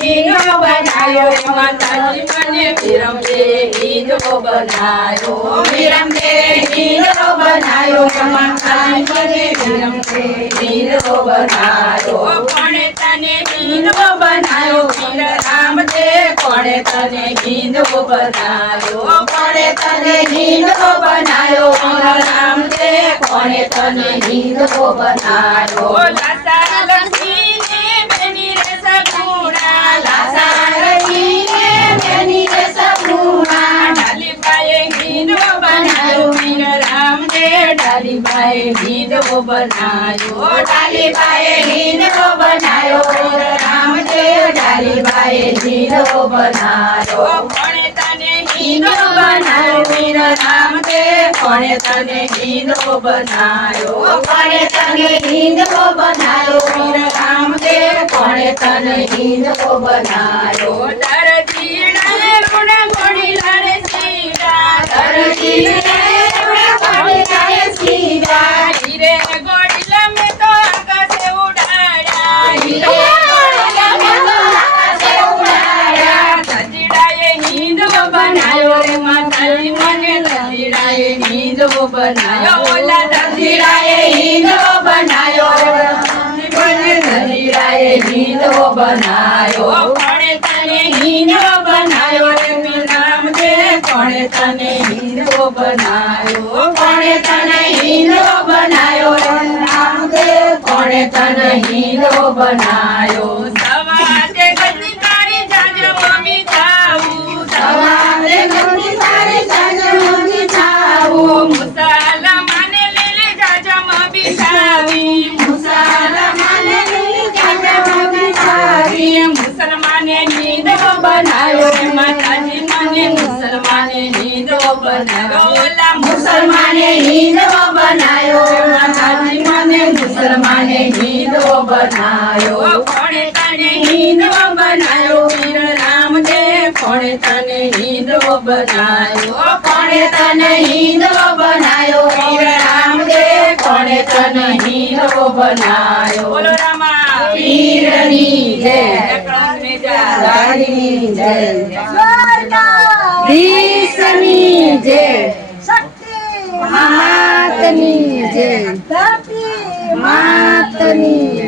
હિંદવો બનાયો? માતાજી મને વિરમદેએ હિંદવો બનાયો. વિરમદે હિંદવો કોણે તને હિંદવો બનાયો કોણે તને હિંદવો બનાયો. પીર રામદે કોણે તને હિંદવો બનાયો લાસા લક્ષ્મીને બેની રે સગુણા લાસા લક્ષ્મીને બેની રે સગુણા હિંદવો બનાયો. પીર રામદે ડાલીબાએ હિંદવો બનાયો. ડાલીબાએ હિંદવો બનાયો. પીર રામદે ડાલીબાએ હિંદવો બનાયો. કોણે તને હિંદવો બનાયો? પીર રામદે કોણે તને હિંદવો બનાયો? કોણે તને હિંદવો બનાયો? પીર રામદે કોણે તને હિંદવો બનાયો? બનાયો ઓલા દરજીડાએ હિંદવો બનાયો. મને દરજીડાએ હિંદવો બનાયો. કોણે તને હિંદવો બનાયો? રે નામ દે, કોણે તને હિંદવો બનાયો? કોણે તને હિંદવો બનાયો? રે નામ દે, કોણે તને હિંદવો બનાયો? નીંદવો બનાવ્યો રામ રામદેવ કોણે તને હિંદો બનાયો? કોણે તને નીંદવો બનાવ્યો વીર રામદેવ કોણે તને હિંદો બનાયો? બોલો રામા. પીરની જય. રાણી જય. ભીષની જય. માતની જય. માતની